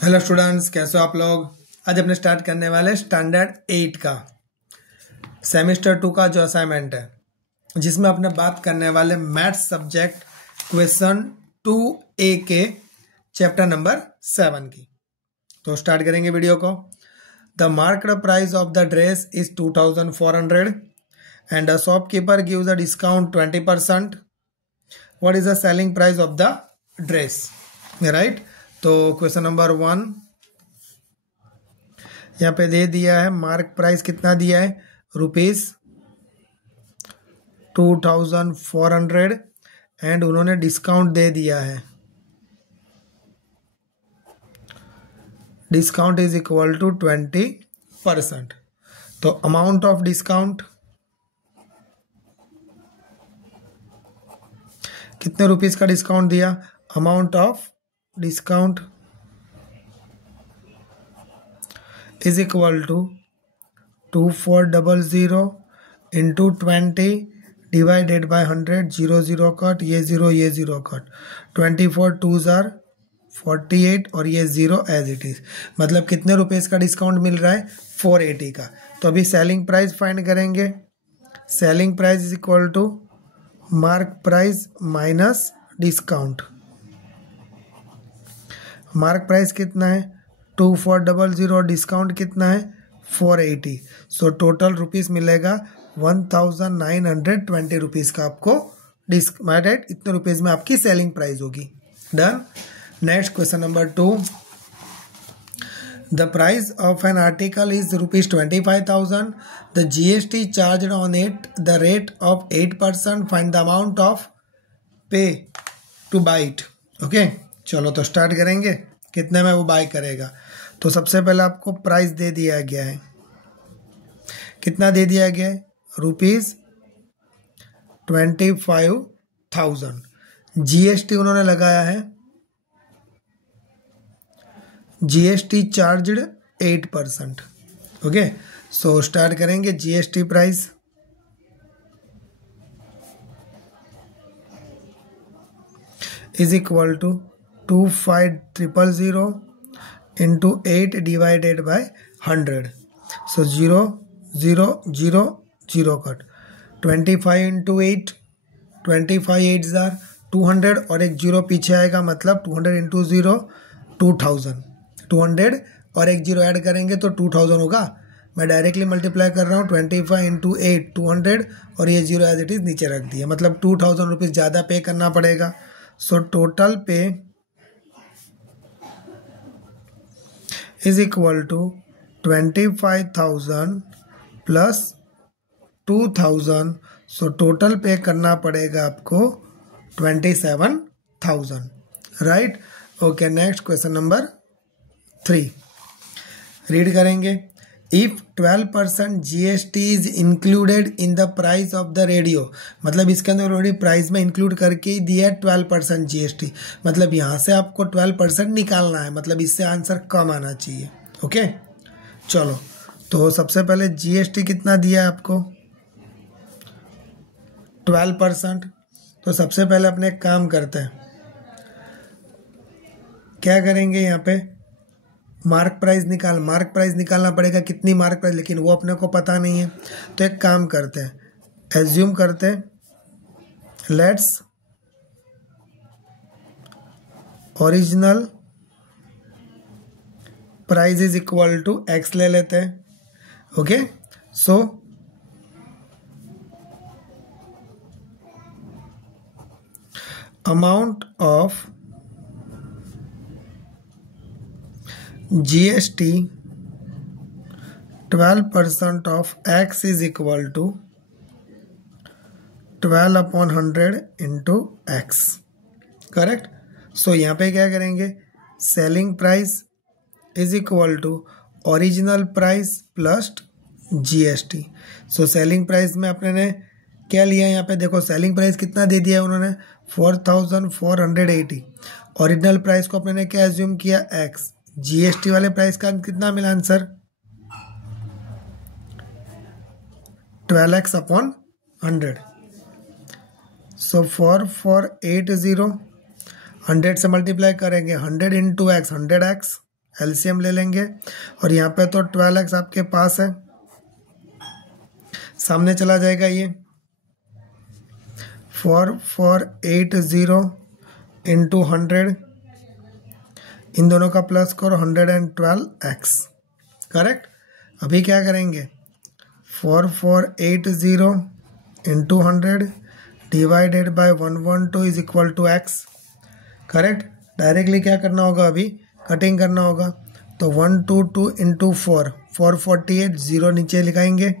Hello students, कैसे हो आप लोग। आज अपने स्टार्ट करने वाले स्टैंडर्ड 8 का सेमेस्टर 2 का जो असाइनमेंट है, जिसमें अपने बात करने वाले मैथ्स सब्जेक्ट क्वेश्चन 2A के चैप्टर नंबर 7 की। तो स्टार्ट करेंगे वीडियो को। The market price of the dress is 2400 and the shopkeeper gives a discount 20%. What is the selling price of the dress, right. तो क्वेश्चन नंबर 1 यहाँ पे दे दिया है। मार्क प्राइस कितना दिया है, ₹2400 एंड उन्होंने डिस्काउंट दे दिया है। Discount is equal to 20%। तो अमाउंट ऑफ डिस्काउंट कितने रुपीस का डिस्काउंट दिया। Amount of discount is equal to 2400 into 20 divided by 100. 0 cut, ये 0 कट, 24 2s are 48 और ये 0 एज इट इज। मतलब कितने रुपए का डिस्काउंट मिल रहा है, 480 का। तो अभी सेलिंग प्राइस फाइंड करेंगे। Selling price is equal to mark price minus discount. Mark price कितना है 2400, डिस्काउंट कितना है 480। सो टोटल रुपीस मिलेगा 1920 रुपीस का आपको डिस्काउंट। इतने रुपीस में आपकी सेलिंग प्राइस होगी। Done. Next question number 2। The price of an article is ₹25,000. The GST charge on it the rate of 8%. Find the amount of पे टू बाई इट। ओके, चलो तो start करेंगे। कितने में वो बाय करेगा। तो सबसे पहले आपको प्राइस दे दिया गया है। कितना दे दिया गया है, ₹25,000। GST उन्होंने लगाया है, GST charged 8%। Okay, so start करेंगे। GST price is equal to 25,000 into 8 divided by 100. So 0 0 0 0 cut, 25 into 8, 25 8s are 200 और एक 0 पीछे आएगा, मतलब 200 into 0 2000। 200 और एक 0 ऐड करेंगे तो 2000 होगा। मैं डायरेक्टली मल्टीप्लाई कर रहा हूँ। 25 into 8 200 और ये 0 एज इट इज नीचे रख दिया, मतलब 2000 रुपीज ज़्यादा पे करना पड़ेगा। So total pay is equal to 25,000 plus 2,000. So total pay करना पड़ेगा आपको 27,000, right. Okay, next question number 3 read करेंगे। If 12% GST is included in the price of the radio. मतलब इसके अंदर ऑलरेडी प्राइस में इंक्लूड करके ही दिया है 12% GST। मतलब यहाँ से आपको 12% निकालना है, मतलब इससे आंसर कम आना चाहिए। ओके, चलो तो सबसे पहले GST कितना दिया है आपको, 12%। तो सबसे पहले अपने एक काम करते हैं, क्या करेंगे, यहाँ पे मार्क प्राइस निकालना पड़ेगा। कितनी मार्क प्राइस, लेकिन वो अपने को पता नहीं है। तो एक काम करते हैं, एज्यूम करते हैं, let's original price is equal to X ले लेते हैं। Okay, so amount of GST 12% of X is equal to 12/100 into X, correct. So यहाँ पे क्या करेंगे, selling price is equal to original price plus GST। So selling price में अपने ने क्या लिया, यहाँ पे देखो सेलिंग प्राइस कितना दे दिया है उन्होंने, 4,480। ओरिजिनल प्राइस को अपने ने क्या एज्यूम किया, X। GST वाले प्राइस का कितना मिला आंसर, 12x/100। सो 4480 100 से मल्टीप्लाई करेंगे, 100 into x 100x एलसीएम ले लेंगे और यहाँ पे तो 12x आपके पास है, सामने चला जाएगा ये 4480 इंटू 100, इन दोनों का प्लस करो 112x। करेक्ट। अभी क्या करेंगे 4480 into 100 divided by 112 is equal to x। Correct. Directly क्या करना होगा, अभी कटिंग करना होगा, तो 122 इंटू 448, 0 नीचे लिखाएंगे,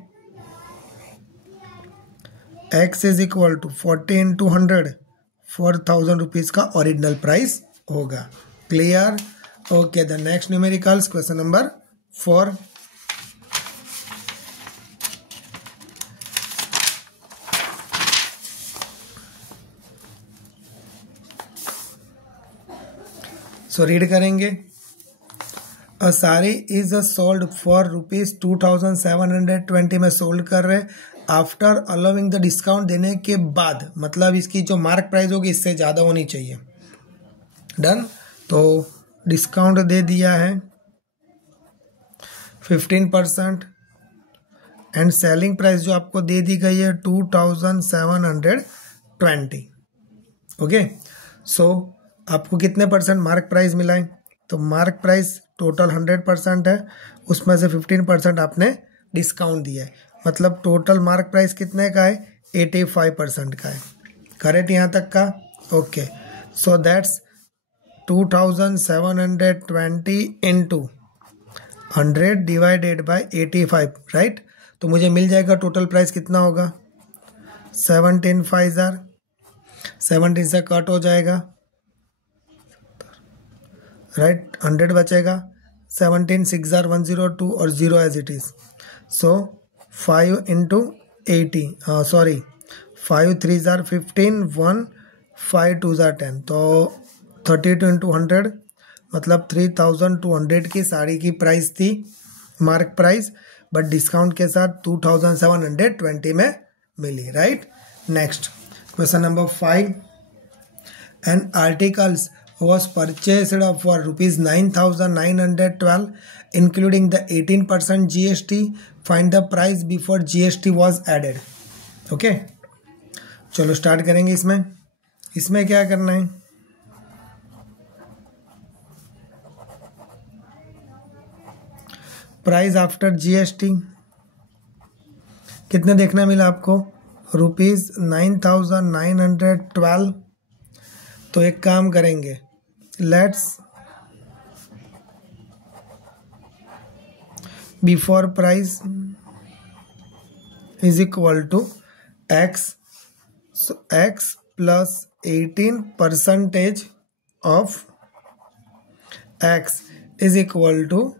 x is equal to 40 into 100, 4000 rupees का ओरिजिनल प्राइस होगा। Clear. Okay, the next numericals, question number 4। So read करेंगे। A sari is sold for ₹2720 में सोल्ड कर रहे आफ्टर अलाउिंग द डिस्काउंट, देने के बाद, मतलब इसकी जो मार्क प्राइस होगी इससे ज़्यादा होनी चाहिए। डन। तो डिस्काउंट दे दिया है 15% एंड सेलिंग प्राइस जो आपको दे दी गई है 2720। ओके। सो आपको कितने परसेंट मार्क प्राइस मिला है, तो मार्क प्राइस टोटल 100% है, उसमें से 15% आपने डिस्काउंट दिया है, मतलब टोटल मार्क प्राइस कितने का है 85% का है। करेक्ट यहाँ तक का। Okay. So that's 2720 into 100 divided bye 85, right. तो मुझे मिल जाएगा टोटल प्राइस कितना होगा 17 17 से कट हो जाएगा, राइट। 100 बचेगा, 17 6 102 और 0 as it is. So 5 into 80, sorry 5 3 15, 1 5 2 10, तो 32 इंटू 100 मतलब 3200 की साड़ी की प्राइस थी मार्क प्राइस, बट डिस्काउंट के साथ 2720 में मिली, right. Next question number 5। An articles was purchased for ₹9,912 including the 18% GST. Find the price before GST was added. Okay, चलो स्टार्ट करेंगे। इसमें क्या करना है, प्राइस आफ्टर GST कितने देखना मिला आपको, ₹9,912। तो एक काम करेंगे, let's before price is equal to x, so x plus 18% of x is equal to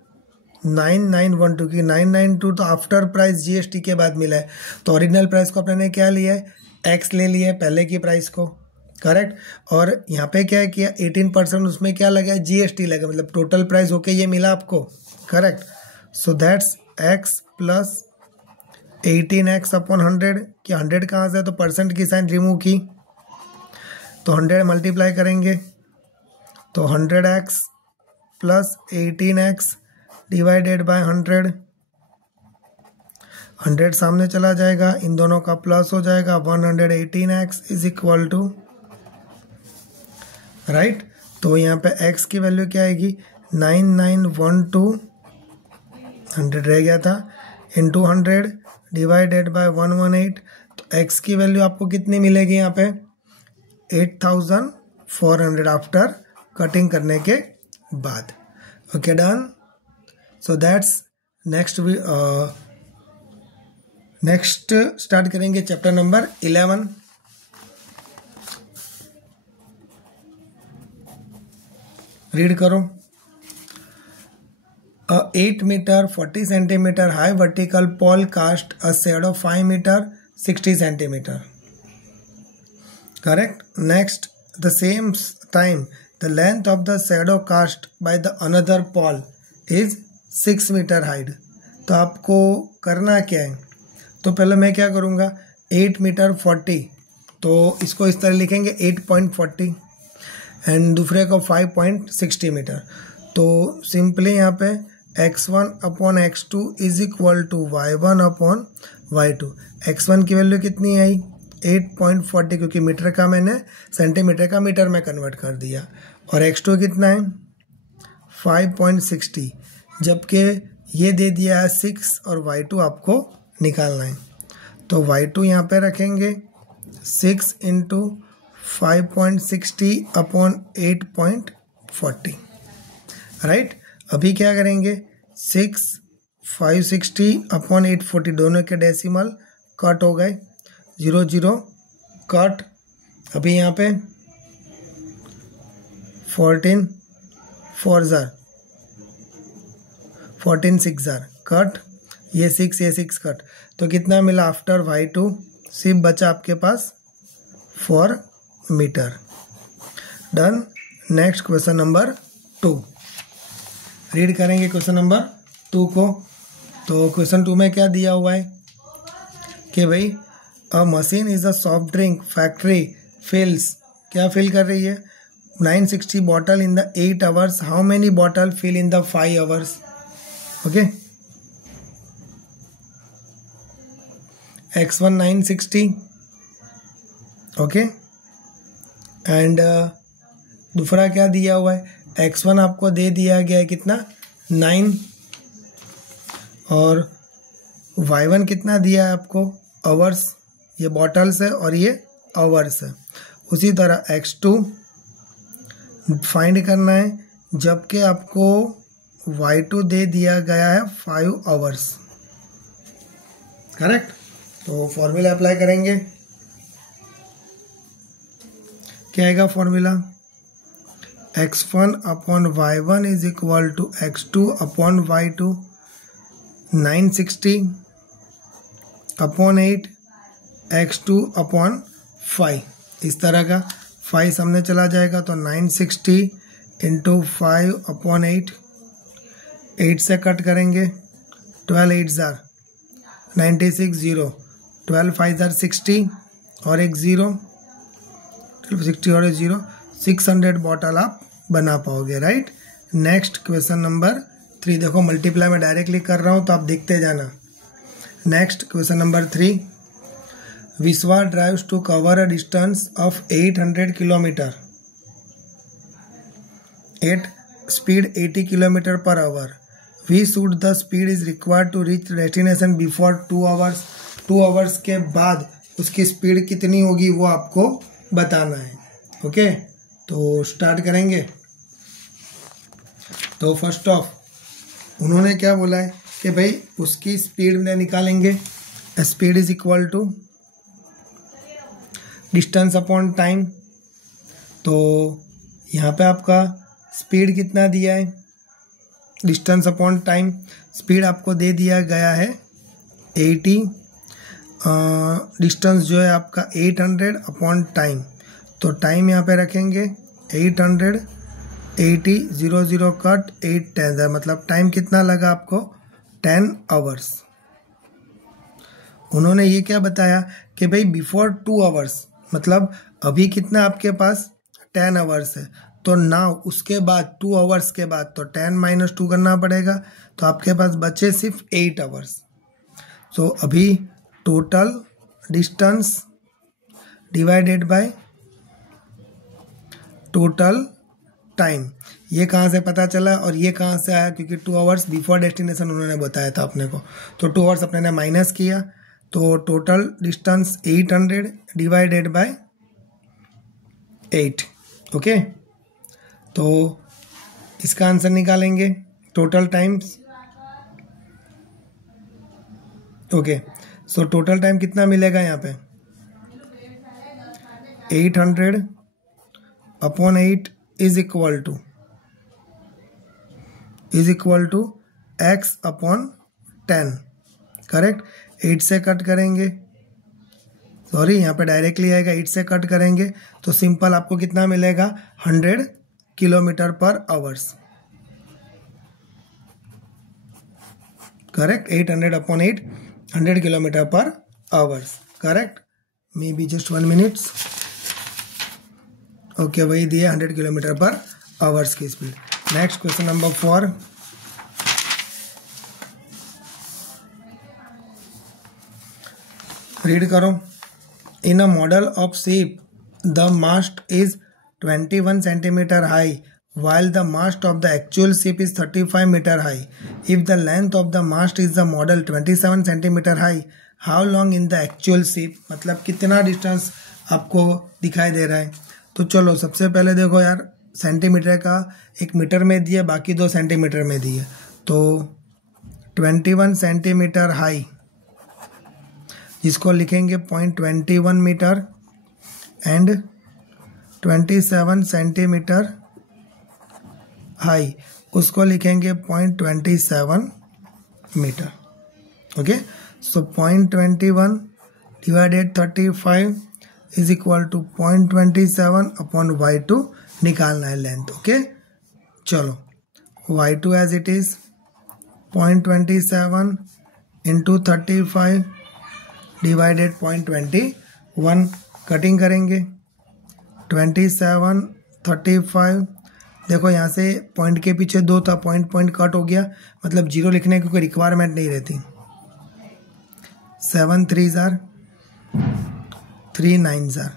9912 की 992 तो आफ्टर प्राइस GST के बाद मिला है, तो ओरिजिनल प्राइस को अपने क्या लिया है, x ले लिया है पहले की प्राइस को। करेक्ट। और यहाँ पे क्या किया 18%, उसमें क्या लगा GST लगा, मतलब टोटल प्राइस होके ये मिला आपको। Correct. So that's x plus 18x upon 100, कि 100 कहाँ से है तो परसेंट की साइन रिमूव की, तो 100 मल्टीप्लाई करेंगे तो 100x plus 18x divided by 100, 100 सामने चला जाएगा, इन दोनों का प्लस हो जाएगा, 118x is equal to, right. तो यहाँ पे x की वैल्यू क्या आएगी 9912, 100 रह गया था, इंटू 100 डिवाइडेड बाय 118, तो x की वैल्यू आपको कितनी मिलेगी यहाँ पे 8400 आफ्टर कटिंग करने के बाद। Okay, done. So that's next start करेंगे चैप्टर नंबर 11। रीड करो। 8 meter 40 centimeter high vertical pole cast a shadow 5 meter 60 centimeter. Correct. Next, the same time the length of the shadow cast by the another pole is 6 meter height. तो आपको करना क्या है, तो पहले मैं क्या करूँगा 8 meter 40, तो इसको इस तरह लिखेंगे 8.40 एंड दूसरे को 5.60 मीटर। तो सिंपली यहाँ पे x1 upon x2 is equal to y1 upon y2। x1 की वैल्यू कितनी आई 8.40, क्योंकि मीटर का मैंने सेंटीमीटर का मीटर में कन्वर्ट कर दिया, और x2 कितना है 5.60, जबकि ये दे दिया है 6 और y2 आपको निकालना है। तो y2 यहाँ पे रखेंगे 6 इंटू 5.60 अपॉन 8.40, राइट। अभी क्या करेंगे 6 560 अपॉन 840 दोनों के डेसिमल कट हो गए, 0 0 कट। अभी यहाँ पे 14 4 जार 14 6 जार कट, ये 6 कट। तो कितना मिला आफ्टर y2, सिर्फ बचा आपके पास 4 meter. Done. Next question number 2 read करेंगे क्वेश्चन नंबर 2 को। तो क्वेश्चन 2 में क्या दिया हुआ है कि भाई a machine is a soft drink factory fills, क्या फिल कर रही है 960 bottle in the 8 hours, how many bottle fill in the 5 hours. Okay, x1 960, okay, and दूसरा क्या दिया हुआ है x1 आपको दे दिया गया है कितना 9, और y1 कितना दिया है आपको आवर्स, ये बॉटल्स है और ये आवर्स है। उसी तरह x2 फाइंड करना है, जबकि आपको y2 दे दिया गया है 5 आवर्स, करेक्ट। तो फॉर्मूला अप्लाई करेंगे, क्या आएगा formula x1 upon y1 is equal to x2 upon y2, 960 upon 8 x2 upon 5, इस तरह का 5 सामने चला जाएगा तो 960 इंटू 5 अपॉन 8 से कट करेंगे, 12 8 जार 96 0, 12 5 जार 60 और एक 0, 60 और एक 0, 600 बॉटल आप बना पाओगे, राइट। नेक्स्ट क्वेश्चन नंबर 3, देखो मल्टीप्लाई में डायरेक्टली कर रहा हूँ तो आप देखते जाना। Next question number 3, Vishwa drives to cover a distance of 800 kilometer at speed 80 kilometer per hour, we should the speed is required to reach destination before 2 hours. 2 hours के बाद उसकी स्पीड कितनी होगी वो आपको बताना है, ओके। तो स्टार्ट करेंगे। तो फर्स्ट ऑफ उन्होंने क्या बोला है कि भाई उसकी स्पीड में निकालेंगे, speed is equal to distance upon time. तो यहाँ पे आपका स्पीड कितना दिया है, डिस्टेंस अपॉन टाइम, स्पीड आपको दे दिया गया है 80, डिस्टेंस जो है आपका 800 अपॉन टाइम। तो टाइम यहाँ पे रखेंगे 800, 80 0 0 कट 8 10, मतलब टाइम कितना लगा आपको 10 आवर्स। उन्होंने ये क्या बताया कि भाई बिफोर 2 आवर्स, मतलब अभी कितना आपके पास 10 आवर्स है, तो नाउ उसके बाद 2 आवर्स के बाद तो 10 माइनस 2 करना पड़ेगा, तो आपके पास बचे सिर्फ 8 आवर्स। तो अभी total distance divided by total time, ये कहाँ से पता चला और ये कहाँ से आया, क्योंकि 2 आवर्स बिफोर डेस्टिनेशन उन्होंने बताया था अपने को, तो 2 आवर्स अपने ने माइनस किया, तो total distance 800 divided by 8, okay. तो इसका आंसर निकालेंगे total times, okay. So total time कितना मिलेगा यहाँ पे 800 upon 8 is equal to x upon 10, correct. 8 से कट करेंगे, सॉरी यहाँ पे डायरेक्टली आएगा, 8 से कट करेंगे तो सिंपल आपको कितना मिलेगा 100 kilometre per hours, correct. 800 upon 8 100 kilometre per hours, correct. May be just 1 minutes, okay, वही दिया 100 किलोमीटर पर आवर्स की speed. Next question number 4, read करो। In a model of ship the mast is 21 centimetre high while the mast of the actual ship is 35 meter high. If the length of the mast is the model 27 centimeter high, how long in the actual ship? मतलब कितना distance आपको दिखाई दे रहा है। तो चलो सबसे पहले देखो यार, सेंटीमीटर का एक मीटर में दिए, बाकी 2 सेंटीमीटर में दिए। तो 21 सेंटीमीटर हाई, जिसको लिखेंगे 0.21 मीटर, एंड 27 सेंटीमीटर हाई, उसको लिखेंगे 0.27 meter. Okay, so 0.21 divided 35 is equal to 0.27 upon y2 निकालना है लेंथ। ओके, चलो y2 as it is 0.27 into 35 divided 0.21, cutting करेंगे 27 35। देखो यहाँ से पॉइंट के पीछे 2 था, पॉइंट कट हो गया, मतलब 0 लिखने की कोई रिक्वायरमेंट नहीं रहती। 7 3 जार 3 9 जार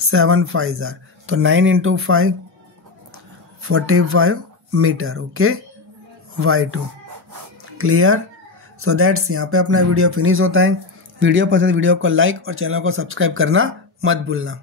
7 5 जार, तो 9 into 5 45 meter. Okay, y2 clear. So that's, यहाँ पे अपना वीडियो फिनिश होता है। वीडियो पसंद, वीडियो को लाइक और चैनल को सब्सक्राइब करना मत भूलना।